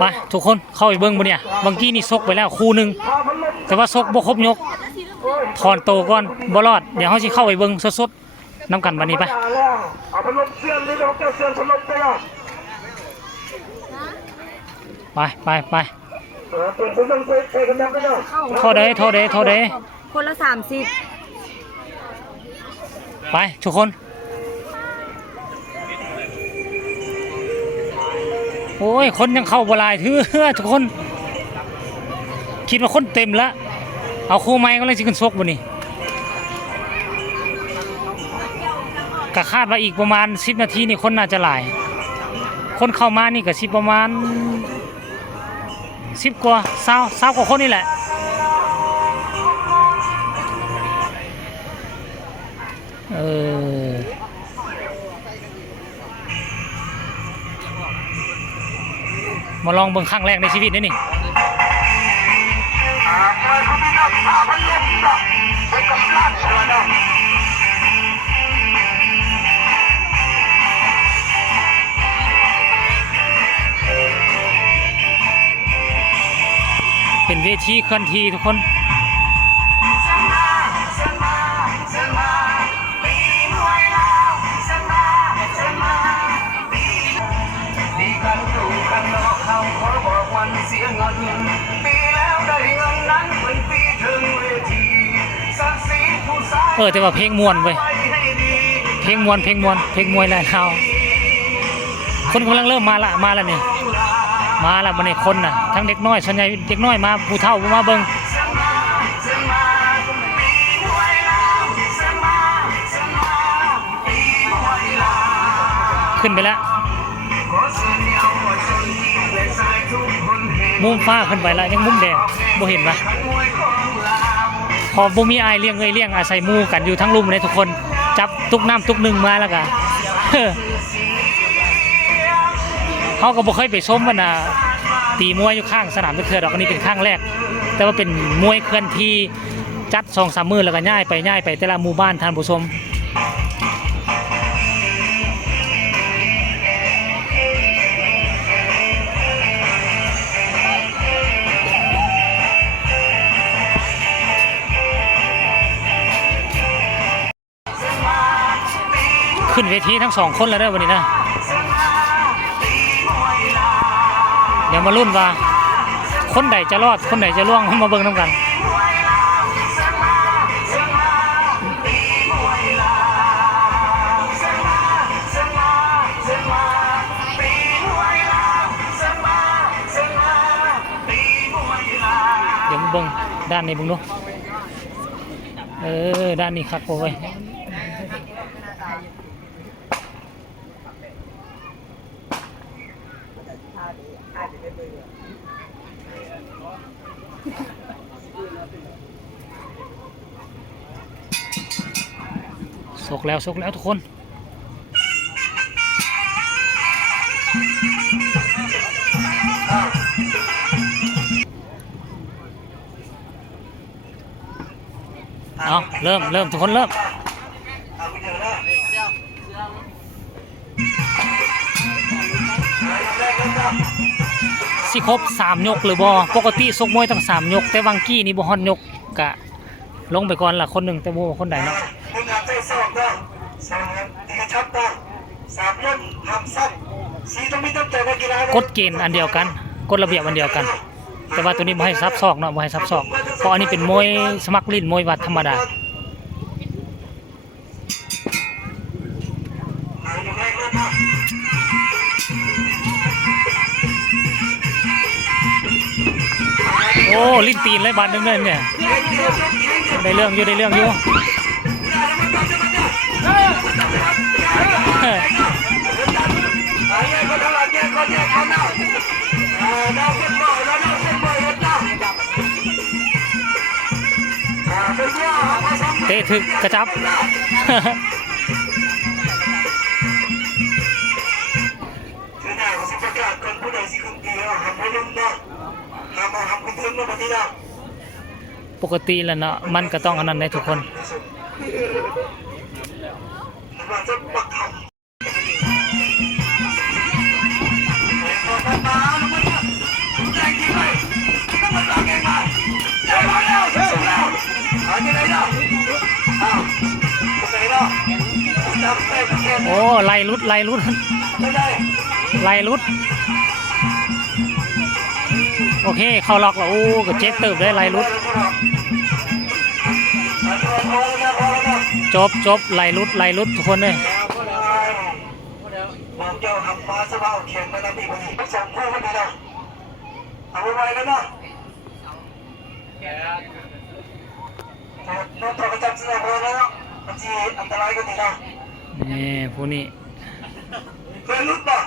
ไปทุกคนเข้าไปเบิ้งบ่เนี่ยบางกี้นี่ซกไปแล้วคู่หนึ่งแต่ว่าซกบ่ครบยกถอนโตก่อนบ่รอดเดี๋ยวเขาสิเข้าไปเบิ้งสดๆน้ำกันวันนี้ไปไปโทษเด้คนละ30ไปทุกคนโอ้ยคนยังเข้าบ่หลายถือทุกคนคิดว่าคนเต็มแล้วเอาคู่ไม้ก็เลยสิขึ้นซกบ่นี่ก็คาดว่าอีกประมาณ10 นาทีนี่คนน่าจะหลายคนเข้ามานี่ก็สิประมาณ10 กว่า20กว่าคนนี่แหละมาลองเบิ่งครั้งแรกในชีวิตนี่เป็นเวทีเคลื่อนที่ทุกคนแต่ว่าเพลงมวนเว้ยเพลงมวยแล้วเขาคนกำลังเริ่มมาแล้วนี่มาแล้วมันในคนน่ะทั้งเด็กน้อยส่วนใหญ่เด็กน้อยมาผู้เฒ่ามาเบิ่งขึ้นไปแล้วมุมฟ้าขึ้นไปแล้วยังมุมแดงบ่เห็นปะพอบ่มีอายเลี้ยงอาศัยหมู่กันอยู่ทั้งลุ่มเลยทุกคนจับตุกน้ำตุกหนึ่งมาแล้วกันเขาก็บ่เคยไปชมมันตีมวยอยู่ข้างสนามเถื่อนดอกอันนี้เป็นข้างแรกแต่ว่าเป็นมวยเคลื่อนที่จัด2-3 มื้อแล้วก็ย้ายไปแต่ละหมู่บ้านท่านผู้ชมขึ้นเวทีทั้ง2 คนแล้วได้วันนี้นะเดี๋ยวมาลุ้นว่าคนใดจะรอดคนใดจะล่วงมาเบิ่งน้ำกันเดี๋ยวมาเบิ่งด้านนี้เบิ่งดูด้านนี้คักโอ้ยซกแล้วทุกคนเอาเริ่มทุกคนเริ่มสิครบ3 ยกหรือบ่ปกติซกมวยตั้ง3 ยกแต่วังกี้นี่บ่ฮอดยกกะลงไปก่อนล่ะคนหนึ่งแต่บ่คนใดเนาะกฎเกณฑ์อันเดียวกันกฎระเบียบอันเดียวกันแต่ว่าตัวนี้บ่ให้ซับซอกเนาะบ่ให้ซับซอกเพราะอันนี้เป็นมวยสมัครลิ้นมวยวัดธรรมดาโอ้ลิ้นตีนเลยบาดนึงเลยเนี่ยได้เรื่องอยู่เตะถึกกระจับปกติแล้วเนาะมันก็ต้องอันนั้นได้ทุกคน โอ้ไล่รุดไล่รุดไล่รุดโอเคเข้าล็อกแล้วโอ้ก็เจ็บเติบได้ไล่รุดจบไล่รุดไล่รุดทุกคนเลยบอกเจ้าทำมาสบายเขียนไปแล้วพี่คนนี้ไม่ส่งคู่ไม่ได้หรอกเอาไว้กันเนาะน้องตัวกระจับเสื้อโบแล้วเนาะมันจีอันตรายกันดีเนาะนี่ผู้นี้เคยลุ้นป่ะ